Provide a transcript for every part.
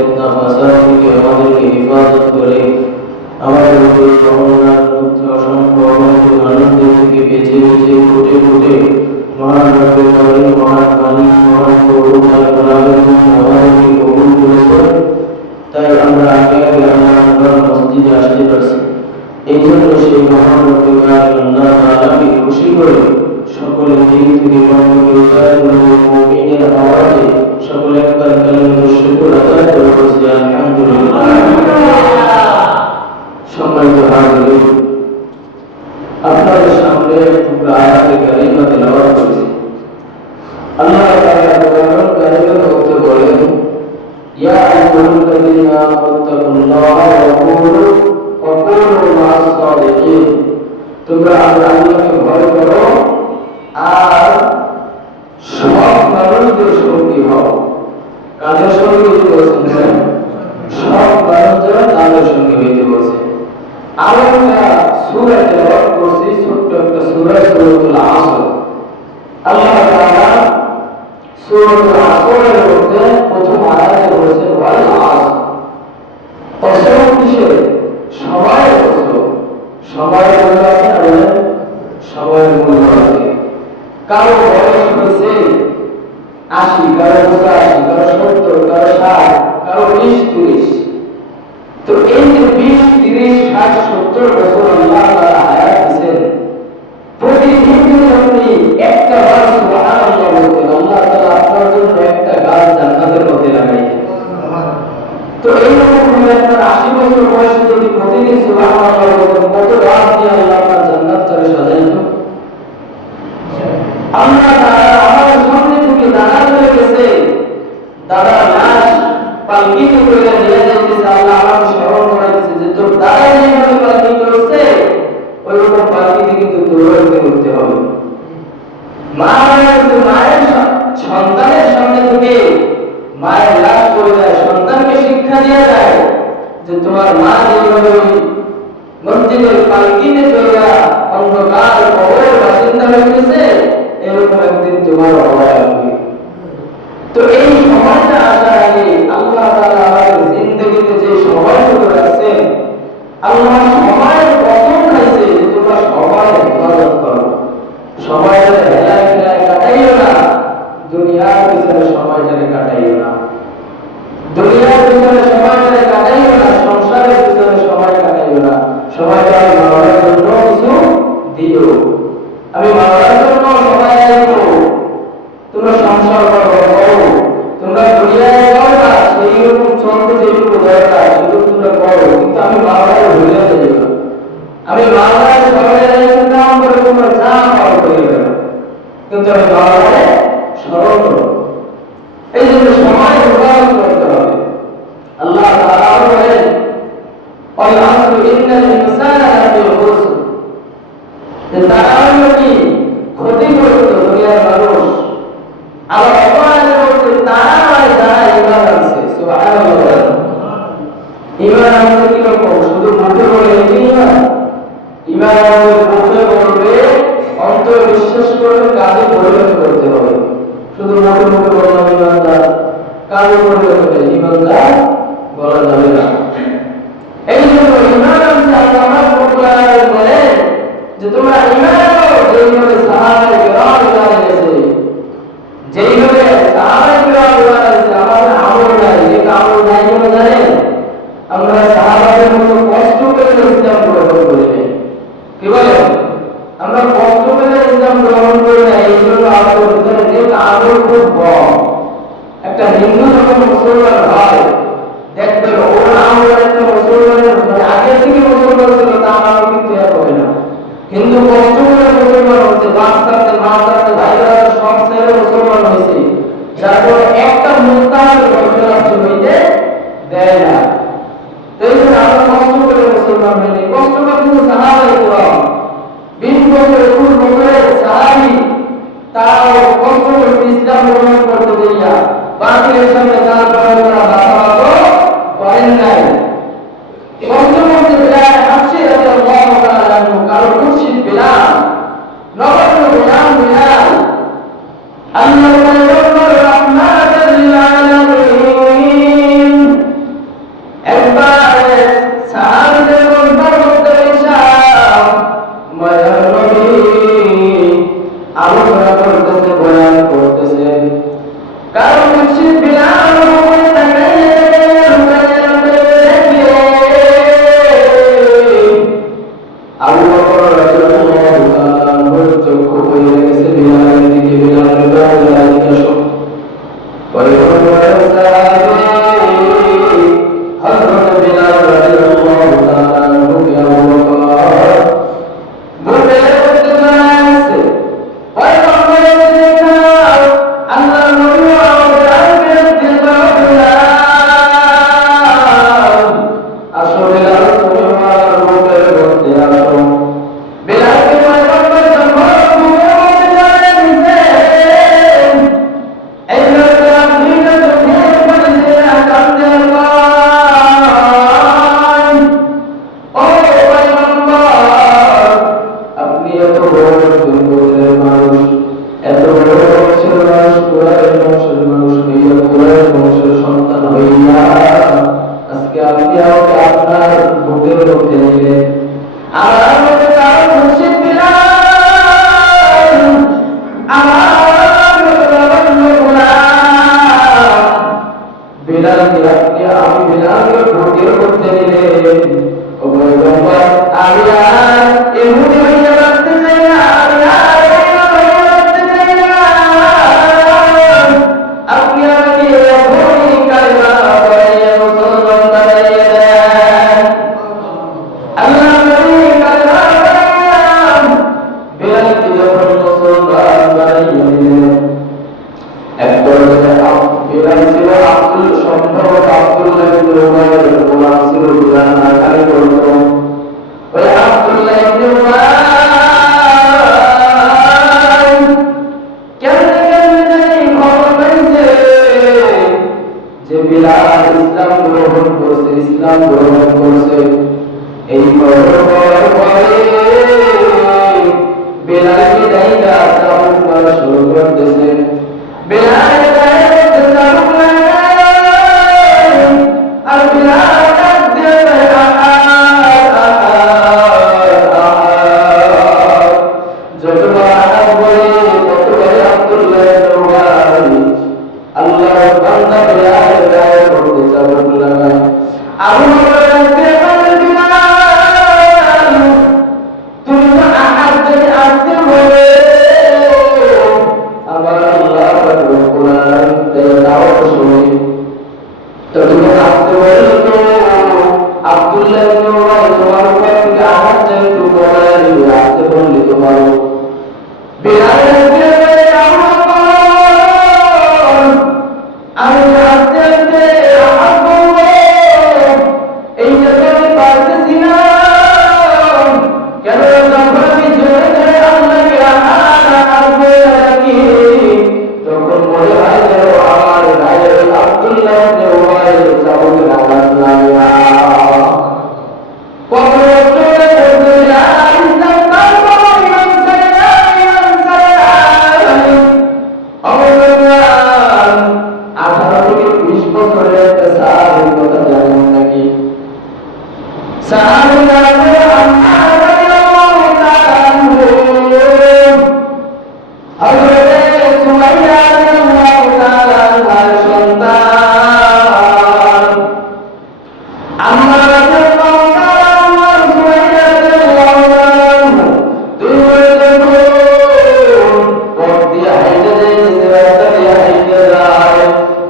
ফিতনা ফাসাদ থেকে আমাদেরকে হেফাজত করে আমাদের করোনার মধ্যে অসংখ্য মানুষদের থেকে বেঁচে বেঁচে ফুটে ফুটে মহান রব্বুল কারীম মহান মালিক মহান করুণার গোলামের জন্য আমাদেরকে কবুল করেছেন। তাই আমরা আগে আগে আল্লাহর মসজিদে আসতে পারছি। এই জন্য সেই মহান রব্বুল কারীম আল্লাহ তাআলাকে খুশি করে সকলে দিল থেকে মন থেকে উচ্চারণ করে মুমিনের আওয়াজে সকলে একবার কালিমাতুশ শুকর আদায় করে বলছি আলহামদুলিল্লাহ। সম্মানিত হাজির, আপনাদের সামনে টুকরা আয়াতে কারিমা তেলাওয়াত করেছি। আল্লাহ তাআলা কোরআনুল কারীমের মধ্যে বলেন, ইয়া আইয়ুহাল্লাযীনা আমানুত্তাকুল্লাহা ওয়া কুনু মা'আস সাদিকিন। তোমরা আল্লাহকে ভয় করো আর সব মানুষদের সঙ্গী হও। কাদের সঙ্গী হইতে বলছেন? সব মানুষরা তাদের সঙ্গী হইতে বলছেন। আরো একটা সূরা তেলাওয়াত করছি, ছোট্ট একটা সূরা, সূরাতুল আসর। আল্লাহ তাআলা সূরাতুল আসরের মধ্যে প্রথম আয়াতে বলেছেন ওয়াল আসর। কসম কিসের? সময়ের কসম। সময়ের মূল্য আছে না? বলেন, সময়ের মূল্য আছে। কারো বয়স হয়েছে 80, কারো 85, কারো 70, কারো 60, কারো 20-30। তো এই যে 20-30, 60, 70 বছর আল্লাহ তাআলা হায়াত দিয়েছেন, প্রতিদিন যদি আপনি একটা বার সুবহানাল্লাহ বলতেন, আল্লাহ তাআলা আপনার জন্য একটা গাছ জান্নাতের মধ্যে লাগাইতেন। তো এইরকম ভাবে আপনার 80 বছর বয়সে যদি প্রতিদিন সুবহানাল্লাহ বলতেন, কত গাছ দিয়ে আল্লাহ আপনার জান্নাতটাকে সাজাইতো। আল্লাহ তাআলা আমাদের সামনে থেকে দাঁড়া হয়ে গেছে, দাদা লাশ পালকিতে করে নিয়ে যাইতেছে। আল্লাহ আমাকে স্মরণ করাইতেছে যে তোর দাদা যেভাবে পালকি করছে ওইরকম পালকিতে কিন্তু তোরও করতে হবে। মায়ের সন্তানের সামনে থেকে মায়ের লাশ করে দেয়, সন্তানকে শিক্ষা দিয়ে দেয় যে তোমার মা যেভাবে মসজিদের পালকিতে চলে অন্ধকার কবরের বাসিন্দা হয়েছে, এরকম একদিন তোমার অবয় আসবে। তো এই সময়টা আসার আগে আল্লাহ তাআলা আমাদের জিন্দেগিতে যে সময়টুকু রাখছেন, আল্লাহ সময়ের কসম খাইছে যে তোমরা সময়ের হেফাজত করো, সময়টা হেলায় ফেলায় কাটাইও না, দুনিয়ার পিছনে সময়টাকে কাটাইও না, দুনিয়ার পিছনে সময়টাকে কাটাইও না, সংসারের পিছনে সময় কাটাইও না। সময়টা আমি মাওলার জন্য কিছু দিও, আমি মাওলার জন্য সময় দেব। তোমরা সংসার করো, তোমরা দুনিয়ায় করবা, সেই রকম চলতে যেটুকু দরকার সেটুকু তোমরা করো, কিন্তু আমি মাওলার ভুলে যাই না। আমি মাওলার স্মরণে নাম করে তোমরা যা পাও করে দেবো, কিন্তু আমি মাওলারে স্মরণ করো। এই জন্য সময় ব্যবহার করতে হবে। আল্লাহ তাআলা বলেন, ওয়াল আসর ইন্নাল ইনসানা লাফি খুসর। তারা হলো কি ক্ষতিগ্রস্ত দুনিয়ার মানুষ। আবার অপরাধে বলছে তারা নয় যারা ঈমান আনছে। সুবহানাল্লাহ। ঈমান আনছে কি রকম? শুধু মুখে বলে ঈমান? ঈমান আমাদের মুখে বলবে, অন্তরে বিশ্বাস করবে, কাজে পরিণত করতে হবে। শুধু মুখে মুখে বললাম ঈমানদার, কাজে পরিণত হবে ঈমানদার বলা যাবে না। এই জন্য ঈমান আনছে আল্লাহ বলে যে তোমরা ঈমান আনো যেইভাবে সাহাবায়ে কেরাম ঈমান এনেছে, যেইভাবে সাহাবায়ে কেরাম ঈমান এনেছে। আমাদের আমল নাই, এই আমল নাই কেন জানেন? আমরা সাহাবাদের মতো কষ্ট করে ইসলাম গ্রহণ করি নাই। কি বলেন? আমরা কষ্ট করে ইসলাম গ্রহণ করি না, এই জন্য আমাদের ভিতরে নেক আমল খুব কম। একটা হিন্দু যখন মুসলমান হয় নিলে আমার মতো কারো মুর্শিদ বিলাল, আমার মতো লাবণ্য গোলাম বিলালকে আপনি আমি বিলালকে ভর্তি করতে নিলেন। ও পয়গম্বর, আমি আর ইহুদি হইয়া বাঁচতে চাই না, আমি আর বেঈমান হইয়া বাঁচতে চাই না। আপনি আমাকে এখনই কালেমা পড়াইয়া মুসলমান বানাইয়া দেন। আল্লাহ নবী কালেমা পড়াইয়া বিলালকে যখন মুসলমান বানাইয়া দিলেন, এক পর্যায়ে বিলাল ছিল সম্ভবত আব্দুল্লাহ ইবনে উমাইয়ার গোলাম ছিল। বিলাল না খালি করত ওই আব্দুল্লাহ ইবনে উমাইয়া কেমনে কেমনে জানি খবর পাইছে যে বিলাল ইসলাম গ্রহণ করছে। এই খবর পাওয়ার পরে বিলালকে ডাইকা চাবুক মারা শুরু করতেছে। বিলাল আর বিলাল ডাক দিয়ে যতবার আহাদ বলে ততবার আব্দুল্লাহ ইবনে উমাইয়া আল্লাহর বান্দা বিলালের গায়ে পড়তে চাবুক লাগায়। আবু বকর ডাক দিয়ে বলে, বিলাল তুমি তো আহাদ যদি আসতে বলে আমার আল্লাহ রব্বুল আলামিন দাও শুনি, তো তুমি আসতে বলো তো আব্দুল্লাহ ইবনে উমাইয়া তোমার উপর থেকে আহাদ যেহেতু বলায় আসতে বললে তোমার বিলাল আমি আস্তে আস্তে আহাদ বলবো এই যে আমি পারতেছি না। কেন যখন আমি জোরে জোরে আল্লাহকে আহাদ বলে রাখি তখন মনে হয় যেন আমার গায়ে আব্দুল্লাহ ইবনে উমাইয়ার চাবুক আঘাত লাগে। কত জোরে বলতে যায় ইসলাম তারপর ইমান অবদান 18 থেকে 20 বছরের একটা সাহাবীর কথা জানেন নাকি? সাহাবীরা আম্মার রাদিয়াল্লাহু তাআলা আনহু হযরতে সুমাইয়া রাদিয়াল্লাহু তাআলা আনহার সন্তান। আম্মার রাদিয়াল্লাহু তাআলা আনহা সুমাইয়া রাদিয়াল্লাহু তাআলা দুই পথ দিয়ে হাইটে যাইতেছে, রাস্তা দিয়ে হাইটে যায়।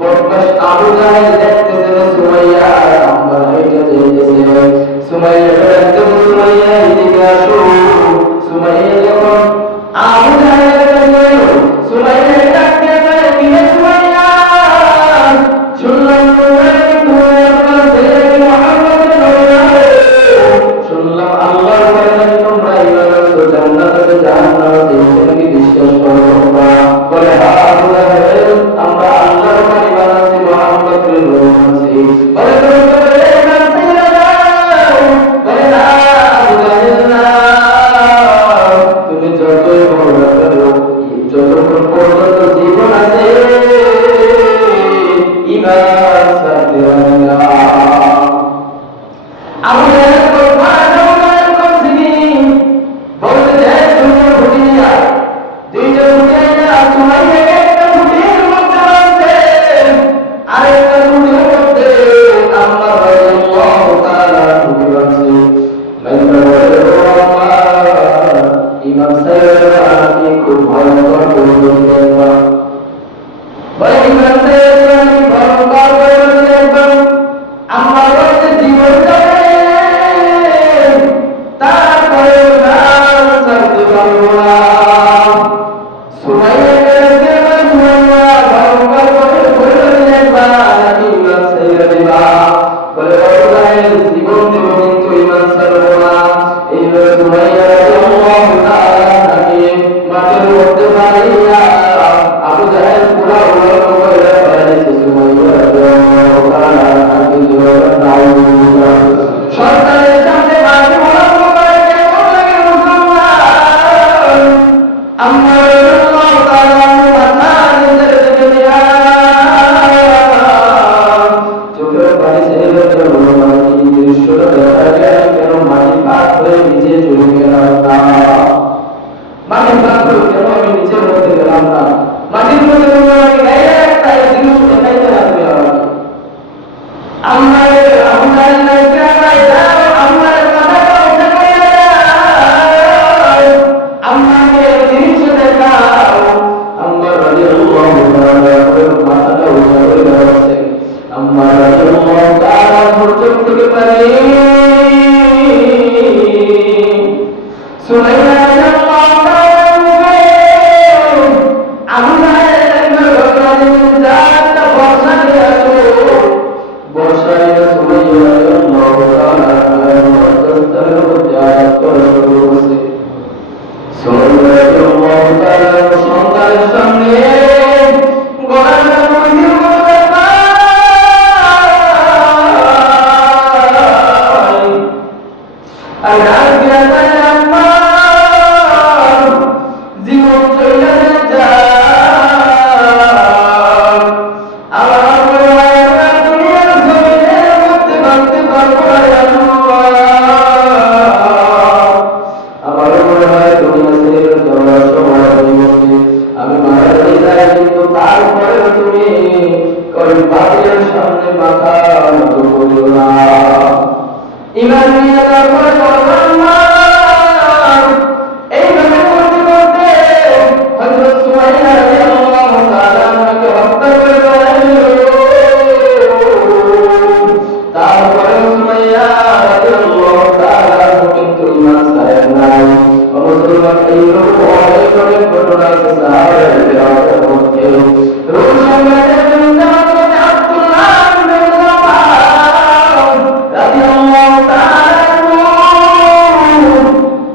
বদমাশ আবু জাহেল দেখতেছে যে সুমাইয়া আর আম্মার হাইটে যাইতেছে। সুমাইয়া ডাকতেছে, সুমাইয়া এদিকে আসো। সুমাইয়া যখন আবু জাহেলের কাছে গেল, সুমাইয়া ডাকতে বলে, কি রে সুমাইয়া, শুনলাম তোমরা তোমার ছেলে মুহাম্মদের নবী, শুনলাম আল্লাহর পরে নাকি তোমরা ঈমান আনছো, জান্নাত আছে জাহান্নাম আছে, এটা কি বিশ্বাস করো তোমরা? বলে হ্যাঁ আবু জাহেল, আমরা আল্লাহর পরে ঈমান আনছি, মুহাম্মদের নবী আনছি। বলে তুমি তো বলে ঈমান ছেড়ে দাও। বলে না আবু জাহেল না, তুমি যতই বড় লোক, যতক্ষণ পর্যন্ত জীবন আছে ঈমান ছাড়তে হবে না। আবু জাহেল করছে কি বলতে দেয় দুটো খুঁটি নিয়ে দুইটা খুঁটি নিয়ে সুমাইয়াকে একটা খুঁটির মধ্যে আছে, আরেকটা খুঁটির মধ্যে আম্মার রাদিয়াল্লাহু তাআলা খুঁটি আছে। মাইকা বলে আম্মার ইমাম সাহেব কি খুব ভয়ঙ্কর পরিণতি দেখবা। বলে ইমাম সাহেব কি ভয়ঙ্কর পরিণতি দেখবা। আম্মার বলতে জীবন যাবে তারপরে না ছাড়তে পারবো না। সুমাইয়াকে দেখে সুমাইয়া ভয়ঙ্কর পরিণতি দেখবা নাকি ইমান ছেড়ে দিবা। বলে আবু জাহেল জীবন দেব কিন্তু ইমান ছাড়বো না। এই সুমাইয়া রাদিয়াল্লাহু তাআলা নাকি মাটির মধ্যে মারিয়া আবু জাহেল পুরা উলঙ্গ করে ফেলেছে। সুমাইয়া রাদিয়াল্লাহু তাআলা নাকি নাউযুবিল্লাহ সরকারের সামনে মাটি উলঙ্গ করে কেমন লাগে মুসলমান। আম্মা রাদিয়াল্লাহু তাআলা মাথা নিচের দিকে দিয়া চোখের পানি ছেড়ে ফেলতে হলো। দৃশ্যটা দেখা যায় কেন আমাদের আমাদের গ্রামে যাও, আমাদের কথাটা উঠে কইরা দাও, আমাকে জিনিস দেখাও। আমার রাদিয়াল্লাহু তাআলা মাথাটা উঠে কইরা আছে, আমার রাদিয়াল্লাহু তাআলা চোখ থেকে পানি সুমাইয়া রাদিয়াল্লাহু তাআলা আমাদের ঘটনা যাটা বর্ষা দিয়ে আসো, বর্ষায় সুমাইয়া রাদিয়াল্লাহু তাআলা দস্তরের মধ্যে আয়াত করে শুরু করছে। সুমাইয়া রাদিয়াল্লাহু তাআলা সন্তানের সামনে গলাটা মুড়িয়ে আর রাত বিরাতে আমার জীবন চলে যায়, আমার দুনিয়ার জমিনের মধ্যে বাঁচতে পারবো না আমার মনে হয় দুনিয়া ছেড়ে যাওয়ার সময় আমি মারা যাই, কিন্তু তারপরে তুমি কই বাতিলের সামনে মাথা নত করিও না। ইমান নিয়ে তারপরে এইভাবে করতে করতে হযরত সুমাইয়া রাদিয়াল্লাহু তাআলা আমাকে হত্যা করে ফেলল। তারপরে সুমাইয়া রাদিয়াল্লাহু তাআলা কিন্তু ইমান ছাড়ে নাই, মুসলমান এইরকম অনেক অনেক ঘটনা আছে সাহাবায়ে কেরামের মধ্যে। রোম সম্রাটের বিরুদ্ধে আব্দুল্লাহ ইবনে রাওয়াহ রাদিয়াল্লাহু তাআলা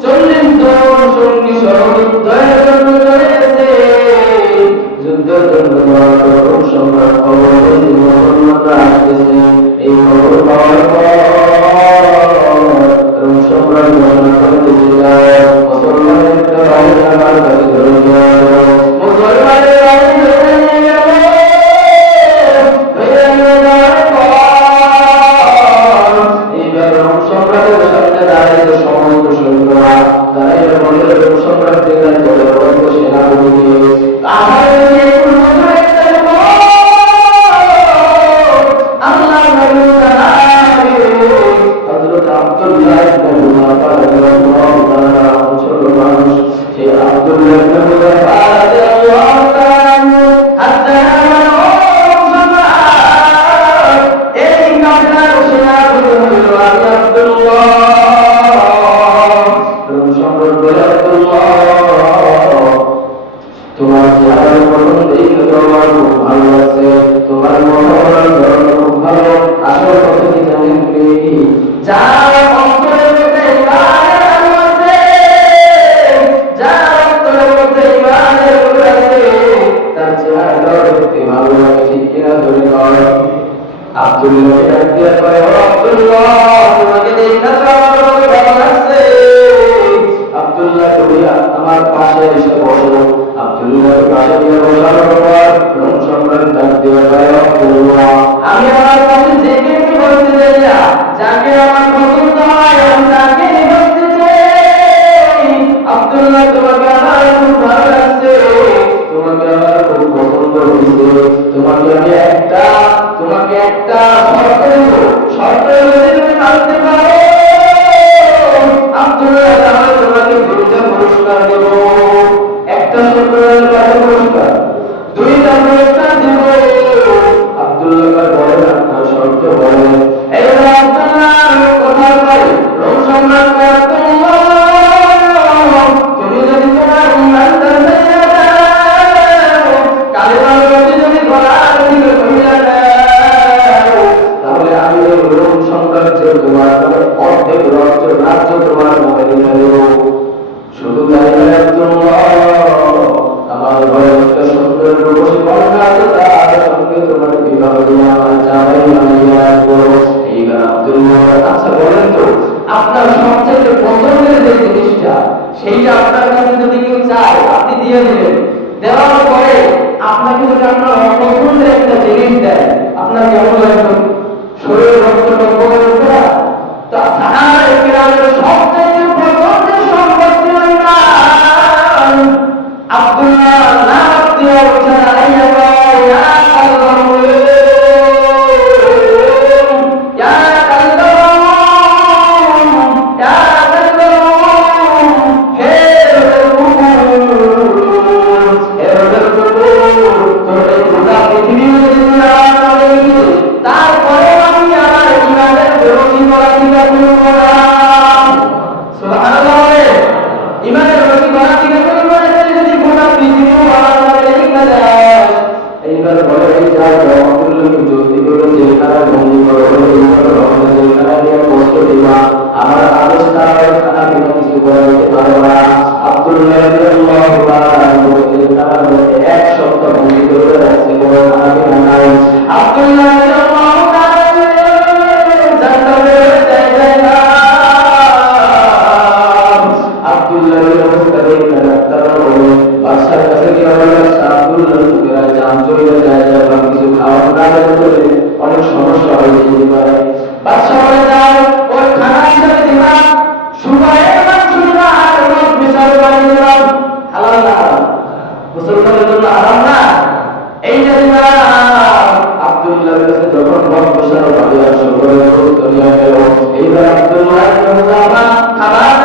40 জন সঙ্গী সহ যুদ্ধের জন্য চলেছে। যুদ্ধের জন্য রোম সম্রাট খবর পেয়েছে মুহাম্মদ আসতেছে। এই খবর পাওয়ার পর রোম সম্রাট ঘোষণা করে দিয়েছে, মুসলমানের একটা বাড়ি আমার কাছে ধরে নিয়ে আসো। মুসলমানের বাড়ি ধরে নিয়ে গেল। ধরে নিয়ে যাওয়ার পর এইবার রোম সম্রাটের সামনে দাঁড়িয়ে সমস্ত সৈন্যরা দাঁড়িয়ে বলে, রোম সম্রাট থেকে চলে বলতো সেনাপতিকে কাহারে নিয়ে পূর্ণ একটা আল্লাহ নবী হযরত আব্দুল্লাহ ইবনে মুযাফফর রাদিয়াল্লাহু তাআলা ছোট মানুষ, সেই আব্দুল্লাহ ইবনে মুযাফফর রাদিয়াল্লাহু তাআলা হাত্তা এই কাফের সেনাপতি হলো আমি আব্দুল্লাহ। রোম সম্রাট বলে, আব্দুল্লাহ তোমার চেহারার গঠন দেখে তো আমার খুব ভালো লাগছে, তোমার কথা বলার ধরন খুব ভালো, আসল কথা কি জানেন কি? যার অন্তরের মধ্যে ইমানের আলো আছে, যার অন্তরের মধ্যে ইমানের আলো আছে, তার চেহারাটা দেখতে ভালো লাগে, ঠিক কিনা ধরে নয়? আব্দুল্লাহ ডাক দিয়ে কয়, ও আব্দুল্লাহ তোমাকে দেখে তো আমার খুব ভালো লাগছে। আব্দুল্লাহ তুমি আমার পাশে এসে বসো। আব্দুল্লাহর পাশে গিয়ে বসার পর রোম সম্রাট ডাক দিয়ে কয়, আব্দুল্লাহ আমি আমার পাশে যেকে বসতে চাই না, যাকে আমার পছন্দ হয় আমি তাকে বসতে চাই। আব্দুল্লাহ তোমাকে আমার খুব ভালো লাগছে, তোমাকে আমার খুব পছন্দ হয়েছে, তোমাকে আমি তোমাকে একটা শর্ত দেব, শর্ত যদি তুমি মানতে পারো আব্দুল্লাহ তাহলে তোমাকে দুইটা পুরস্কার দেব। একটা শর্ত পুরস্কার, দুইটা পুরস্কার দেব। আব্দুল্লাহ বলেন আপনার শর্ত বলেন। এইবার আব্দুল্লাহ কথা বলে, রোম সম্রাট তুমি যদি তোমার ইমানটা ছেড়ে দাও, কালেমার প্রতি যদি গলার দিকে কইরা দাও, তাহলে আমি ওই রোম সাম্রাজ্যের তোমার অর্ধেক রাজ্য তোমার নামে লিখে দেব। শুধু তাই নয় আব্দুল্লাহ, আমার ঘরে একটা সুন্দর রূপসী কন্যা আছে, তার সঙ্গে তোমার বিবাহ দিয়ে আমার জামাই বানিয়ে রাখবো। এইবার আব্দুল্লাহ আচ্ছা বলেন তো আপনার সবচেয়ে পছন্দের যে জিনিসটা সেইটা আপনার কাছে যদি কেউ চায় আপনি দিয়ে দিবেন, দেওয়ার পরে আপনাকে যদি আপনার অপছন্দের একটা জিনিস দেয় আপনার কেমন লাগবে? শরীর রক্ত টক্ক করে উঠবে না? তো সাহাবায়ে কেরামের সবচেয়ে পছন্দের সম্পদ ছিল ইমান। আব্দুল্লাহ নাম দিয়ে উঠে দাঁড়াইয়া বলে, ইয়া আল্লাহ করব না। সুবহানাল্লাহ। ইমানের রশি গলা থেকে করব না, যদি গোটা পৃথিবী আল্লাহ লেখা যায়। এইবার বলে এই যাও রহমতুল্লাহকে জলদি করে জেলখানা বন্দি করো, এইবার রহমতুল্লাহ জেলখানা দিয়ে কষ্ট দিবা, আমার আদেশ তারা খানা দিবা, কিছু বলতে পারো না। আব্দুল্লাহ রাদিয়াল্লাহু তাআলা জেলখানার মধ্যে এক সপ্তাহ বন্দি করে রাখছে, কোনো খানা পিনা নাই। আব্দুল্লাহ রাদিয়াল্লাহু তাআলা জান্নাতের জায়গা। আব্দুল্লাহর অবস্থা দেখে ডাক্তাররা বলে বাদশার কাছে গিয়ে বলে আব্দুল্লাহর মুখেরা জান চলে যায়, বা কিছু খাওয়া না চলে অনেক সমস্যা হয়ে যেতে পারে। বাদশা বলে যাও ওর খানা হিসাবে দিবা সুগারের মাংস দিবা আর মদ মিশাল পানি দিবা। হালাল না হারাম? মুসলমানের জন্য হারাম না? এইটা দিবা। আব্দুল্লাহর কাছে যখন মদ মিশাল পানি আর সুগারের দুধ নিয়ে গেল, এইবার আব্দুল্লাহ খাবার